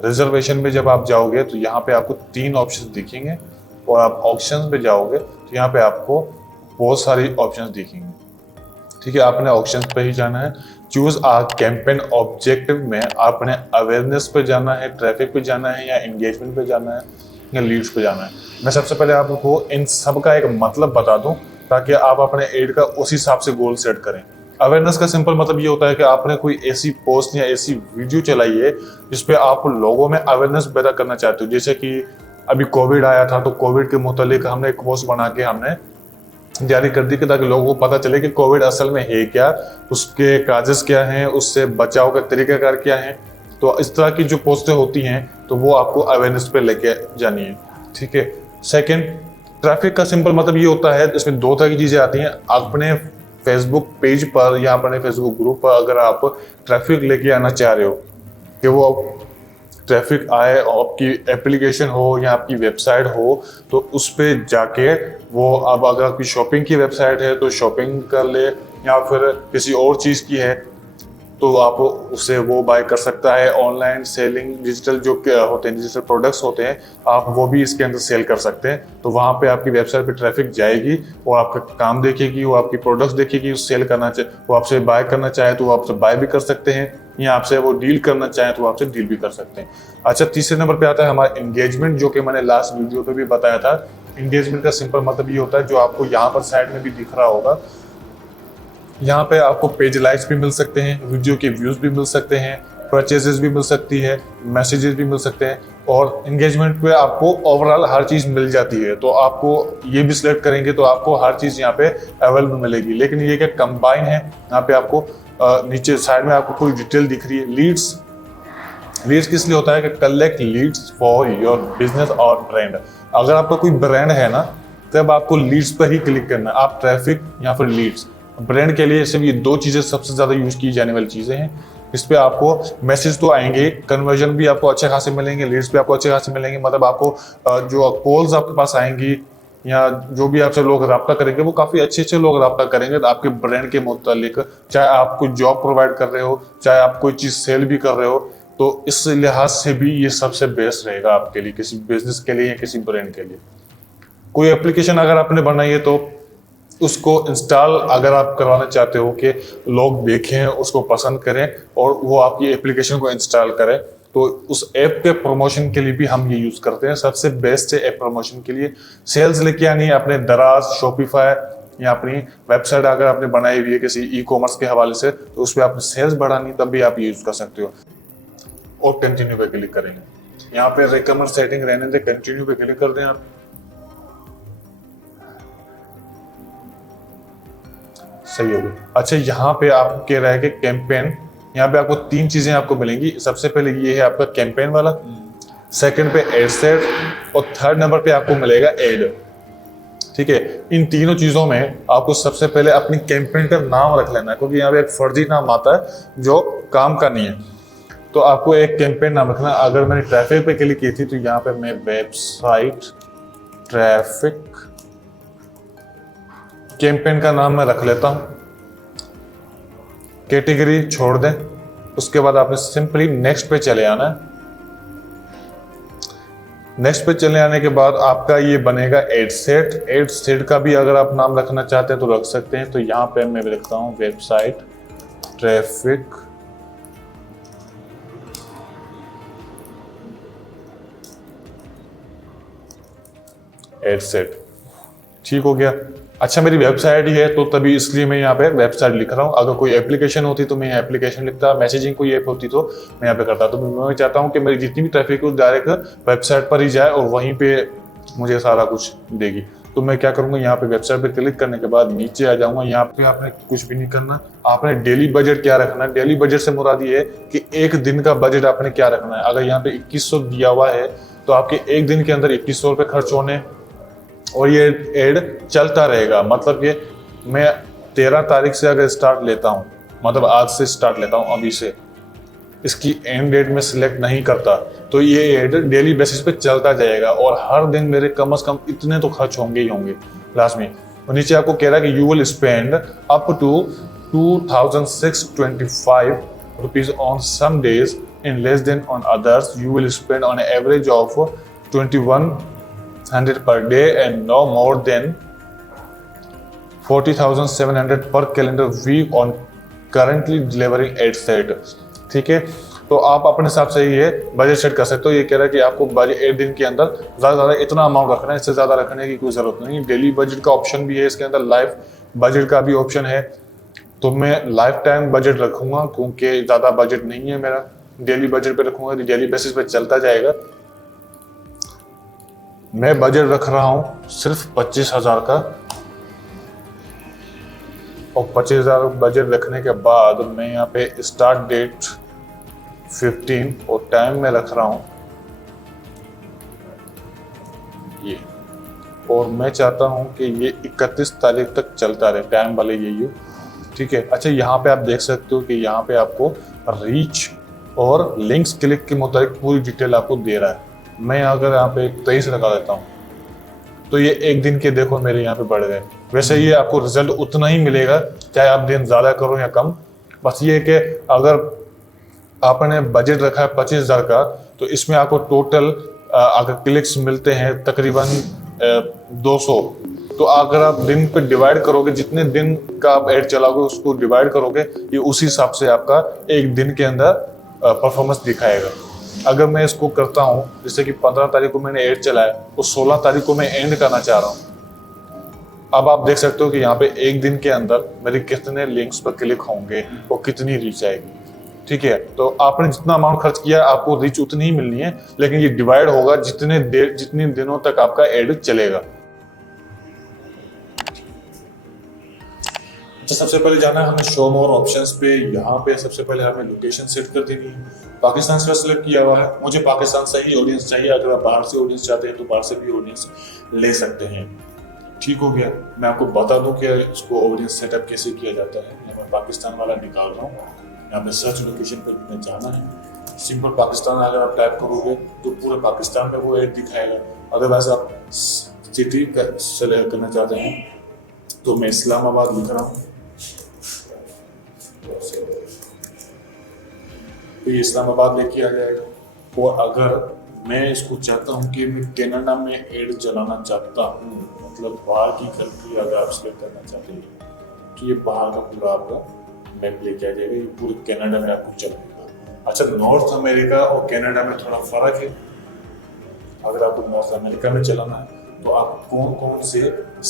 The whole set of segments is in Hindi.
रिजर्वेशन में जब आप जाओगे तो यहाँ पे आपको 3 ऑप्शन दिखेंगे, और आप ऑप्शंस पे जाओगे तो यहाँ पे आपको बहुत सारी ऑप्शंस दिखेंगे। ठीक है, आपने ऑप्शंस पे ही जाना है। चूज आ कैंपेन ऑब्जेक्टिव में आपने अवेयरनेस पे जाना है, ट्रैफिक पे जाना है, या एंगेजमेंट पे जाना है, या लीड्स पे जाना है। मैं सबसे पहले आपको इन सब का एक मतलब बता दूं ताकि आप अपने एड का उस हिसाब से गोल सेट करें। अवेयरनेस का सिंपल मतलब ये होता है कि आपने कोई ऐसी पोस्ट या ऐसी वीडियो चलाई है जिसपे आप लोगों में अवेयरनेस पैदा करना चाहते हो। जैसे कि अभी कोविड आया था तो कोविड के मुतालिक हमने एक पोस्ट बना के हमने जारी कर दी कि ताकि लोगों को पता चले कि कोविड असल में है क्या, उसके काजेस क्या हैं, उससे बचाव का तरीकाकार क्या है। तो इस तरह की जो पोस्टें होती हैं तो वो आपको अवेयरनेस पे लेके जानी है। ठीक है। सेकंड, ट्रैफिक का सिंपल मतलब ये होता है, इसमें 2 तरह की चीजें आती हैं। अपने फेसबुक पेज पर या अपने फेसबुक ग्रुप पर अगर आप ट्रैफिक लेके आना चाह रहे हो कि वो ट्रैफिक आए, आपकी एप्लीकेशन हो या आपकी वेबसाइट हो, तो उस पर जाके वो, अब अगर आपकी शॉपिंग की वेबसाइट है तो शॉपिंग कर ले, या फिर किसी और चीज़ की है तो आप उससे वो बाय कर सकता है। ऑनलाइन सेलिंग, डिजिटल जो होते हैं, डिजिटल प्रोडक्ट्स होते हैं, आप वो भी इसके अंदर सेल कर सकते हैं। तो वहाँ पे आपकी वेबसाइट पे ट्रैफिक जाएगी और आपका काम देखेगी, वो आपकी प्रोडक्ट्स देखेगी, सेल करना चाहे वो आपसे बाय करना चाहे तो वो आपसे बाय भी कर सकते हैं, या आपसे वो डील करना चाहे तो वो आपसे डील भी कर सकते हैं। अच्छा, तीसरे नंबर पे आता है हमारा एंगेजमेंट, जो कि मैंने लास्ट वीडियो पे भी बताया था। एंगेजमेंट का सिंपल मतलब ये होता है, जो आपको यहाँ पर साइड में भी दिख रहा होगा, यहाँ पे आपको पेज लाइक्स भी मिल सकते हैं, वीडियो के व्यूज भी मिल सकते हैं, परचेजेस भी मिल सकती है, मैसेजेस भी मिल सकते हैं, और एंगेजमेंट पे आपको ओवरऑल हर चीज़ मिल जाती है। तो आपको ये भी सिलेक्ट करेंगे तो आपको हर चीज़ यहाँ पे अवेलेबल मिलेगी। लेकिन ये क्या कंबाइन है, यहाँ पे आपको नीचे साइड में आपको कोई डिटेल दिख रही है। लीड्स, लीड्स किस लिए होता है कि collect leads for your business और ब्रांड। अगर आपका कोई ब्रांड है ना, तब आपको लीड्स पर ही क्लिक करना है। आप ट्रैफिक या फिर लीड्स, ब्रांड के लिए सिर्फ ये 2 चीजें सबसे ज्यादा यूज की जाने वाली चीजें हैं। इस पे आपको मैसेज तो आएंगे, कन्वर्जन भी आपको अच्छे खासे मिलेंगे, लीड्स भी आपको अच्छे खासे मिलेंगे। मतलब आपको जो कॉल्स आपके पास आएंगी या जो भी आपसे लोग रब्ता करेंगे वो काफी अच्छे लोग रब्ता करेंगे आपके ब्रांड के मुतालिक। चाहे आप कोई जॉब प्रोवाइड कर रहे हो, चाहे आप कोई चीज सेल भी कर रहे हो, तो इस लिहाज से भी ये सबसे बेस्ट रहेगा आपके लिए, किसी बिजनेस के लिए या किसी ब्रांड के लिए। कोई एप्लीकेशन अगर आपने बनाई है तो उसको इंस्टॉल अगर आप करवाना चाहते हो कि लोग देखें, उसको पसंद करें और वो आपकी एप्लीकेशन को इंस्टॉल करें, तो उस ऐप के प्रमोशन के लिए भी हम ये यूज करते हैं। सबसे बेस्ट है ऐप प्रमोशन के लिए। सेल्स लेके आनी है अपने दराज, शॉपिफाई या अपनी वेबसाइट अगर आपने बनाई हुई है किसी ई कॉमर्स के हवाले से, तो उस पर आपने सेल्स बढ़ानी, तब भी आप ये यूज कर सकते हो। और कंटिन्यू पे क्लिक करेंगे। यहाँ पे रिकमेंड सेटिंग रहने दे, कंटिन्यू पे क्लिक कर दें आप। सही हो गया। अच्छा, यहाँ पे आप कह रहा है कि कैंपेन, यहाँ पे आपको 3 चीजें आपको मिलेंगी। सबसे पहले ये है आपका कैंपेन वाला, सेकंड पे एड सेट, और थर्ड नंबर पे आपको मिलेगा एड। ठीक है, इन तीनों चीजों में आपको सबसे पहले अपनी कैंपेन का नाम रख लेना है, क्योंकि यहाँ पे एक फर्जी नाम आता है जो काम का नहीं है। तो आपको एक कैंपेन नाम रखना। अगर मैंने ट्रैफिक पे क्लिक की थी तो यहाँ पे मैं वेबसाइट ट्रैफिक कैंपेन का नाम मैं रख लेता हूं। कैटेगरी छोड़ दें, उसके बाद आपने सिंपली नेक्स्ट पे चले आना है। नेक्स्ट पे चले आने के बाद आपका ये बनेगा एड सेट। एड सेट का भी अगर आप नाम रखना चाहते हैं तो रख सकते हैं। तो यहाँ पे मैं लिखता हूं वेबसाइट ट्रैफिक एड सेट। ठीक हो गया। अच्छा, मेरी वेबसाइट ही है तो तभी इसलिए मैं यहाँ पे वेबसाइट लिख रहा हूँ। अगर कोई एप्लीकेशन होती तो मैं एप्लीकेशन लिखता, मैसेजिंग कोई ऐप होती तो मैं यहाँ पे करता। तो मैं चाहता हूँ कि मेरी जितनी भी ट्रैफिक है डायरेक्ट वेबसाइट पर ही जाए और वहीं पे मुझे सारा कुछ देगी। तो मैं क्या करूँगा, यहाँ पे वेबसाइट पे क्लिक करने के बाद नीचे आ जाऊँगा। यहाँ पे आपने कुछ भी नहीं करना, आपने डेली बजट क्या रखना है। डेली बजट से मुराद ये है कि एक दिन का बजट आपने क्या रखना है। अगर यहाँ पे 2100 दिया हुआ है तो आपके एक दिन के अंदर 2100 रुपये खर्च होने और ये एड चलता रहेगा। मतलब ये मैं 13 तारीख से अगर स्टार्ट लेता हूँ, मतलब आज से स्टार्ट लेता हूँ, अभी से इसकी एंड डेट में सिलेक्ट नहीं करता, तो ये एड डेली बेसिस पे चलता जाएगा और हर दिन मेरे कम से कम इतने तो खर्च होंगे ही होंगे लास्ट में। और नीचे आपको कह रहा है कि you will spend up to 2625 rupees on some days in less than on others, you will spend on an average of 2100 per day and no more than 40,700 per calendar week on currently delivering ad set। ठीक है, तो आप अपने हिसाब से ये बजट सेट कर सकते हो। ये कह रहा है कि आपको बजट 1 दिन के अंदर ज़्यादा इतना अमाउंट रखना है, इससे ज़्यादा रखने की कोई ज़रूरत नहीं। डेली बजट का ऑप्शन भी है इसके अंदर, लाइफ बजट का भी ऑप्शन है। तो मैं लाइफ टाइम बजट रखूँगा क्योंकि ज़्यादा बजट नहीं है मेरा, डेली बजट पे रखूँगा, डेली बेसिस पे चलता जाएगा। मैं बजट रख रहा हूँ सिर्फ 25,000 का, और 25,000 बजट रखने के बाद मैं यहाँ पे स्टार्ट डेट 15 और टाइम में रख रहा हूँ ये, और मैं चाहता हूँ कि ये 31 तारीख तक चलता रहे, टाइम वाले यही हो। ठीक है, अच्छा यहाँ पे आप देख सकते हो कि यहाँ पे आपको रीच और लिंक्स क्लिक के मुताबिक पूरी डिटेल आपको दे रहा है। मैं अगर यहाँ पे 23 लगा देता हूँ तो ये 1 दिन के देखो मेरे यहाँ पे बढ़ गए। वैसे ये आपको रिजल्ट उतना ही मिलेगा चाहे आप दिन ज़्यादा करो या कम। बस ये कि अगर आपने बजट रखा है 25,000 का, तो इसमें आपको टोटल अगर क्लिक्स मिलते हैं तकरीबन 200, तो अगर आप दिन पे डिवाइड करोगे, जितने दिन का आप ऐड चलाओगे उसको डिवाइड करोगे, ये उसी हिसाब से आपका 1 दिन के अंदर परफॉर्मेंस दिखाएगा। अगर मैं इसको करता हूँ, जैसे कि 15 तारीख को मैंने ऐड चलाया, तो 16 तारीख को मैं एंड करना चाह रहा हूँ। अब आप देख सकते हो कि यहाँ पे 1 दिन के अंदर मेरे कितने लिंक्स पर क्लिक होंगे और कितनी रीच आएगी। ठीक है, तो आपने जितना अमाउंट खर्च किया आपको रीच उतनी ही मिलनी है, लेकिन ये डिवाइड होगा जितने दिनों तक आपका एड चलेगा। तो सबसे पहले जाना है हमें शो मोर ऑप्शंस पे। यहाँ पे सबसे पहले हमें लोकेशन सेट कर देनी है। पाकिस्तान से सिलेक्ट किया हुआ है, मुझे पाकिस्तान से ही ऑडियंस चाहिए। अगर आप बाहर से ऑडियंस चाहते हैं तो बाहर से भी ऑडियंस ले सकते हैं। ठीक हो गया, मैं आपको बता दूं कि इसको ऑडियंस सेटअप कैसे किया जाता है। मैं पाकिस्तान वाला निकाल रहा हूँ, यहाँ पे सर्च लोकेशन पर हमें जाना है। सिंपल पाकिस्तान अगर आप टाइप करोगे तो पूरे पाकिस्तान में वो एड दिखाएगा। अदरवाइज आप सिटी सेलेक्ट करना चाहते हैं तो मैं इस्लामाबाद लिख रहा हूँ, तो ये इस्लामाबाद लेके आ जाएगा। और अगर मैं इसको चाहता हूँ कि मैं कनाडा में एड चलाना चाहता हूँ, मतलब बाहर की कंट्री अगर आप सिलेक्ट करना चाहते हैं, तो ये बाहर का पूरा आपका मैप लेके आ जाएगा, ये पूरे कनाडा में आपको चलेगा। अच्छा, नॉर्थ अमेरिका और कनाडा में थोड़ा फर्क है। अगर आपको नॉर्थ अमेरिका में चलाना है तो आप कौन कौन से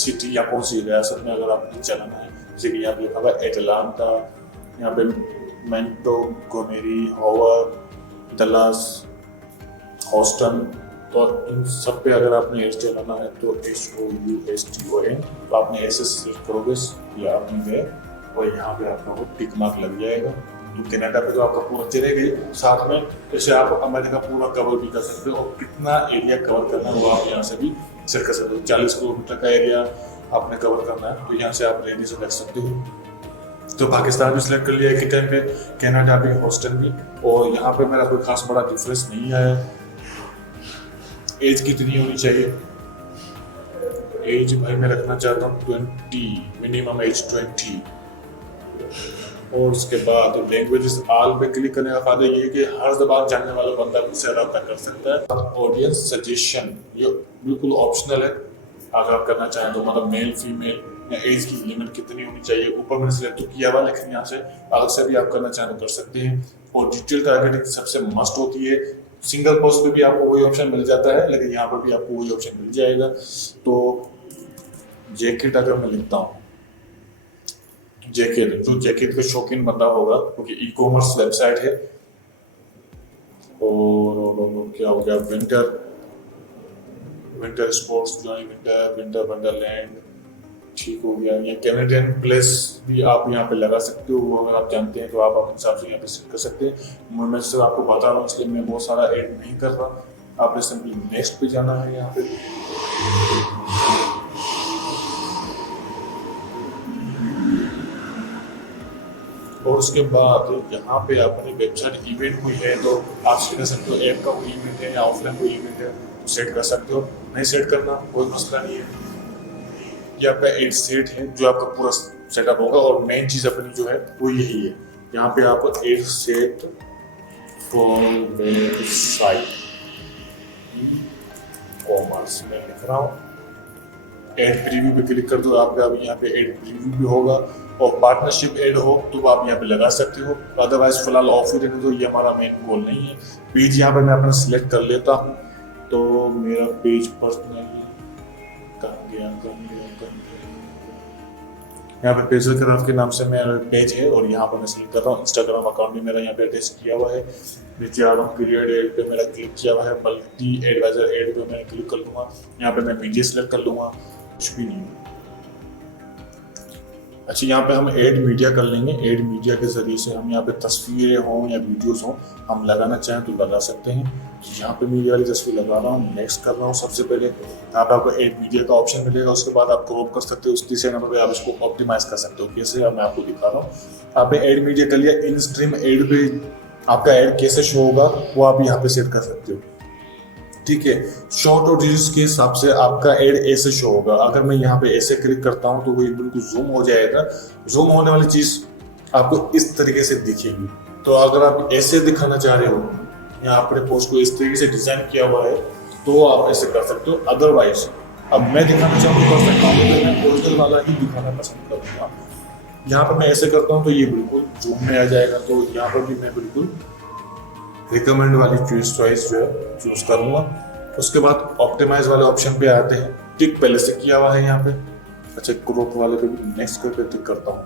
सिटी या कौन सी रियासत में अगर आपको चलाना है, जैसे कि यहाँ पे लिखा हुआ एटलांटा, यहाँ पे मोंटगोमेरी, हॉवर्ड, डलास, ह्यूस्टन, तो इन सब पे अगर आपने एड चलाना है तो HOUSTON, तो आपने ऐसे सेलेक्ट करोगे या आपने गए और यहाँ पे आपका वो टिक मार्क लग जाएगा। तो कनाडा पे तो आपका पूरा चलेगा ही, साथ में जैसे आप अमेरिका पूरा कवर भी कर सकते हो और कितना एरिया कवर करना है वो आप यहाँ से भी सेट कर सकते हो। 40 किलोमीटर का एरिया आपने कवर करना है तो यहाँ से आप रेडी से कर सकते हो। तो पाकिस्तान भी सिलेक्ट कर लिया एक ही टाइम पे, कनाडा भी, ह्यूस्टन भी, और यहाँ पे मेरा कोई खास बड़ा डिफरेंस नहीं आया। एज कितनी होनी चाहिए? एज भाई मैं रखना चाहता हूँ 20, मिनिमम एज 20। और उसके बाद लैंग्वेजेस आल पे क्लिक करने का फायदा ये है कि हर ज़बान जानने वाला बंदा मुझसे रब्ता कर सकता है। ऑडियंस सजेशन ये बिल्कुल ऑप्शनल है, अगर आप करना चाहें तो, मतलब मेल फीमेल या एज की लिमिट कितनी होनी चाहिए ऊपर मैंने सिलेक्ट किया हुआ, लेकिन यहाँ से अलग से भी आप करना चाहें तो कर सकते हैं। और डिटेल टारगेटिंग सबसे मस्ट होती है। सिंगल पोस्ट पे भी आपको वही ऑप्शन मिल जाता है, लेकिन यहाँ पर भी आपको वही ऑप्शन मिल जाएगा। तो जैकेट अगर मैं लिखता हूँ, जैकेट, जो जैकेट का शौकीन बंदा होगा क्योंकि ई-कॉमर्स वेबसाइट है। और क्या हो गया, winter sports, join winter Wonderland, ठीक हो गया। ये कैनेडियन प्लेस भी आप यहाँ पे लगा सकते हो, अगर आप जानते हैं तो आप अपने हिसाब से यहाँ पे सेट कर सकते हैं। मैं सिर्फ आपको बता रहा हूँ इसलिए मैं बहुत सारा ऐड नहीं कर रहा। आपने सिंपली नेक्स्ट पे जाना है यहाँ पे। और उसके बाद यहाँ पे अपनी वेबसाइट इवेंट कोई है तो आप सेट कर सकते हो, ऐप का कोई इवेंट है या ऑफलाइन कोई इवेंट है सेट कर सकते हो। नहीं सेट करना कोई मसला नहीं है, ये आपका एड सेट है जो आपका पूरा सेटअप होगा। और मेन चीज़ अपनी जो है वो यही है, यहाँ पे आप ad set for website commerce में लिख रहा हूँ। एड प्रीव्यू पे क्लिक कर दो, आपका अब यहाँ पे एड प्रीव्यू भी होगा और पार्टनरशिप एड हो तो आप यहाँ पे लगा सकते हो, अदरवाइज फिलहाल ऑफ ही रहने दो, ये हमारा मेन गोल नहीं है। पेज यहाँ पे मैं अपना सिलेक्ट कर लेता हूँ, तो मेरा पेज पर्सनली कहाँ गया यहाँ पे पेज क्राफ्ट के नाम से मेरा पेज है और यहाँ पर मैं सिलेक्ट कर रहा हूँ। इंस्टाग्राम अकाउंट भी मेरा यहाँ पे अटैच किया हुआ है। नीचे आ रहा हूँ, क्रिएट एड पे मेरा क्लिक किया हुआ है, मल्टी एडवाइजर एड पे मैं क्लिक कर लूँगा। यहाँ पे मैं मीडिया सिलेक्ट कर लूँगा, कुछ भी नहीं। अच्छा, यहाँ पे हम एड मीडिया कर लेंगे। एड मीडिया के जरिए से हम यहाँ पे तस्वीरें हों या वीडियोस हों, हम लगाना चाहें तो लगा सकते हैं। यहाँ पे मीडिया वाली तस्वीर लगा रहा हूँ, नेक्स्ट कर रहा हूँ। सबसे पहले यहाँ पे आपको एड मीडिया का ऑप्शन मिलेगा, उसके बाद आप क्रॉप कर सकते हो, उस तीसरे नंबर पे आप इसको ऑप्टिमाइज कर सकते हो। कैसे, अब मैं आपको दिखा रहा हूँ। आपने एड मीडिया कर लिया, इन स्ट्रीम एड पे आपका एड कैसे शो होगा वो आप यहाँ पे सेट कर सकते हो। ठीक है, शॉर्ट और रील्स के हिसाब से आपका एड ऐसे शो होगा। अगर मैं यहाँ पे ऐसे क्लिक करता हूँ तो वो बिल्कुल जूम हो जाएगा। जूम होने वाली चीज आपको इस तरीके से दिखेगी। तो अगर आप ऐसे दिखाना चाह रहे हो, या आपने पोस्ट को इस तरीके से डिजाइन किया हुआ है, तो आप ऐसे कर सकते हो। अदरवाइज अब मैं दिखाना चाहूँ तो कर सकता हूँ, तो मैं ओरिजिनल वाला ही दिखाना पसंद करूँगा। यहाँ पर मैं ऐसे करता हूँ तो ये बिल्कुल जूम में आ जाएगा। तो यहाँ पर भी मैं बिल्कुल रिकमेंड वाली चॉइस जो है चूज करूंगा। उसके बाद ऑप्टिमाइज वाले ऑप्शन पे आते हैं, टिक पहले से किया हुआ है यहाँ पे। अच्छा, क्रॉप वाले पे भी नेक्स्ट करके टिक करता हूँ।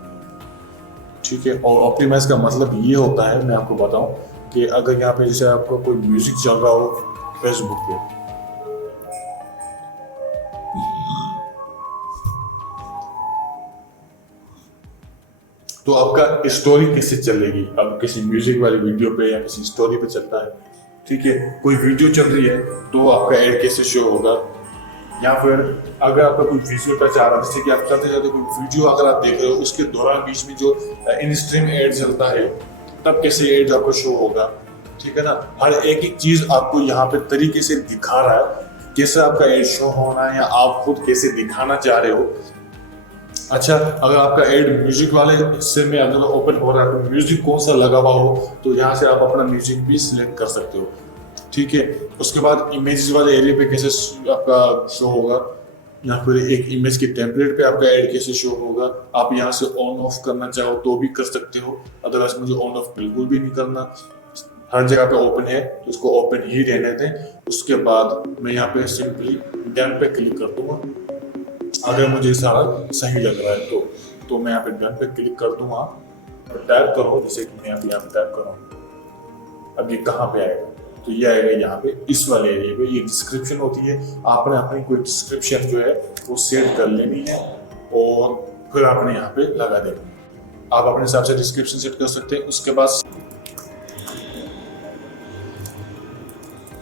ठीक है, और ऑप्टिमाइज का मतलब ये होता है, मैं आपको बताऊं कि अगर यहाँ पे जैसे आपको कोई म्यूजिक चल रहा हो फेसबुक पे, तो आपका स्टोरी कैसे चलेगी। अब किसी म्यूजिक वाली वीडियो पे या किसी स्टोरी पे चलता है, ठीक है, कोई वीडियो चल रही है तो आपका एड कैसे शो होगा। या फिर अगर आपका कोई विजुअल टच आ रहा है, जैसे कि आप चलते जाते कोई वीडियो अगर आप देख रहे हो, उसके दौरान बीच में जो इन स्ट्रीम एड चलता है, तब कैसे एड आपको शो होगा। ठीक है ना, हर एक चीज आपको यहाँ पे तरीके से दिखा रहा है, कैसे आपका एड शो होना है या आप खुद कैसे दिखाना चाह रहे हो। अच्छा, अगर आपका एड म्यूजिक वाले हिस्से में अगर ओपन हो रहा है तो म्यूजिक कौन सा लगा हुआ हो, तो यहाँ से आप अपना म्यूजिक भी सिलेक्ट कर सकते हो। ठीक है, उसके बाद इमेजेस वाले एरिया पे कैसे आपका शो होगा, या फिर एक इमेज के टेम्पलेट पे आपका एड कैसे शो होगा। आप यहाँ से ऑन ऑफ करना चाहो तो भी कर सकते हो, अदरवाइज मुझे ऑन ऑफ बिल्कुल भी नहीं करना। हर जगह पे ओपन है तो इसको ओपन ही रहने दें। उसके बाद मैं यहाँ पे सिंपली डन पे क्लिक कर दूंगा। अगर मुझे सारा सही लग रहा है तो मैं यहाँ पे डन पे क्लिक कर दूंगा। टाइप करो, जैसे कि मैं यहाँ पे टाइप करूँ, अब ये कहाँ पे आएगा, तो ये आएगा यहाँ पे इस वाले एरिया पे। ये डिस्क्रिप्शन होती है, आपने अपनी कोई डिस्क्रिप्शन जो है वो सेट कर लेनी है और फिर आपने यहाँ पे लगा देना। आप अपने हिसाब से डिस्क्रिप्शन सेट कर सकते हैं। उसके बाद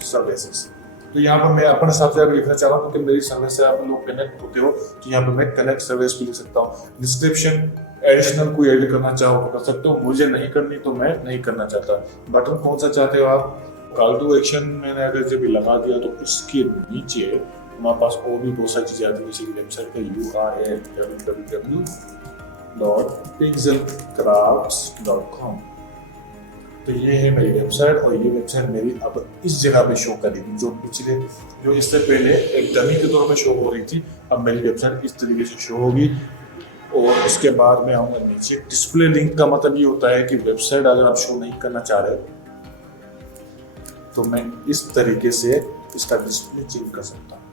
सर्विसेज, तो यहाँ पर मैं अपने हिसाब से अगर लिखना चाह रहा हूँ कि मेरी सर्विस से आप लोग कनेक्ट होते हो, तो यहाँ पे मैं कनेक्ट सर्विस भी लिख सकता हूँ। डिस्क्रिप्शन एडिशनल कोई एडिट करना चाहो तो कर सकते हो, मुझे नहीं करनी तो मैं नहीं करना चाहता। बटन कौन सा चाहते हो आप, कॉल टू एक्शन मैंने अगर जब लगा दिया तो उसके नीचे हमारे पास और भी बहुत सारी चीजें आती है, जैसे कि वेबसाइट का url www.pixelcrafts.com। तो ये है मेरी वेबसाइट और ये वेबसाइट मेरी अब इस जगह पे शो करेगी। जो इससे पहले एक डमी के तौर पे शो हो रही थी, अब मेरी वेबसाइट इस तरीके से शो होगी। और उसके बाद मैं आऊँगा नीचे। डिस्प्ले लिंक का मतलब ये होता है कि वेबसाइट अगर आप शो नहीं करना चाह रहे तो मैं इस तरीके से इसका डिस्प्ले चेंज कर सकता हूँ।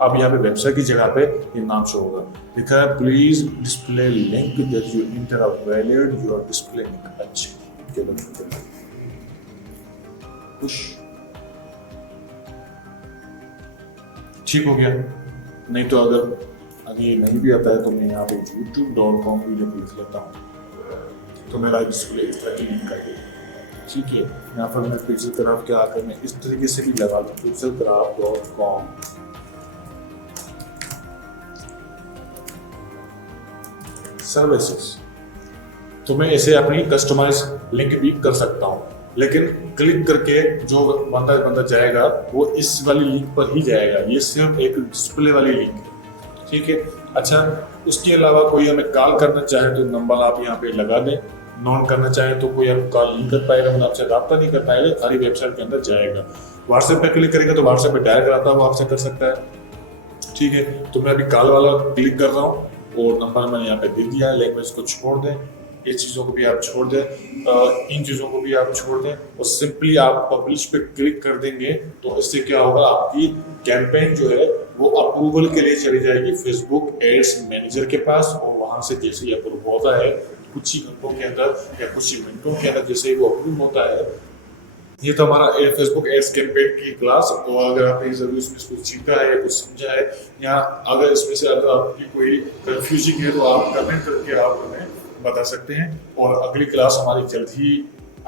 अब यहाँ पे वेबसाइट की जगह पे ये नाम शो होगा, लिखा है please display link that you enter a valid your display link. अच्छा, ठीक हो गया। नहीं तो अगर ये नहीं भी आता है तो मैं यहाँ पे youtube.com वीडियो लिख लेता हूँ, तो मेरा डिस्प्ले इस तरह की लिंक आएगी। ठीक है, यहाँ पर मैं पिक्सल ग्राफ के आकर मैं इस तरीके से भी लगा दूँ, pixelgraph.com सर्विसेज। तो मैं ऐसे अपनी कस्टमाइज लिंक भी कर सकता हूँ, लेकिन क्लिक करके जो बंदा जाएगा वो इस वाली लिंक पर ही जाएगा। ये सिर्फ एक डिस्प्ले वाली लिंक है। ठीक है, अच्छा, उसके अलावा कोई हमें कॉल करना चाहे तो नंबर आप यहाँ पे लगा दें। नॉन करना चाहें तो कोई आपको कॉल नहीं कर पाएगा, मतलब आपसे रब्ता नहीं कर पाएगा, खाली वेबसाइट के अंदर जाएगा। व्हाट्सएप पे क्लिक करेगा तो व्हाट्सएप पे डायल कराता है, वो आपसे कर सकता है। ठीक है, तो मैं अभी कॉल वाला क्लिक कर रहा हूँ और नंबर मैंने यहाँ पे दे दिया है, लैंग्वेज को छोड़ दें, ये चीज़ों को भी आप छोड़ दें, इन चीज़ों को भी आप छोड़ दें और सिंपली आप पब्लिश पे क्लिक कर देंगे। तो इससे क्या होगा, आपकी कैंपेन जो है वो अप्रूवल के लिए चली जाएगी फेसबुक एड्स मैनेजर के पास, और वहां से जैसे ही अप्रूव होता है कुछ ही घंटों के अंदर या कुछ ही मिनटों के अंदर जैसे ही वो अप्रूव होता है। ये तो हमारा फेसबुक एड्स कैंपेन की क्लास। तो अगर आपने जरूर इसमें कुछ सीखा है या कुछ समझा है, या अगर इसमें से अगर आपकी कोई कंफ्यूजिंग है तो आप कमेंट करके आप हमें बता सकते हैं। और अगली क्लास हमारी जल्द ही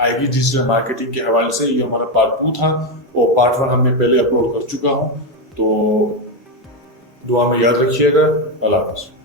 आएगी डिजिटल मार्केटिंग के हवाले से। ये हमारा पार्ट 2 था और पार्ट 1 हमने पहले अपलोड कर चुका हूँ। तो दुआ में याद रखिएगा। अल्लाह हाफ़िज़।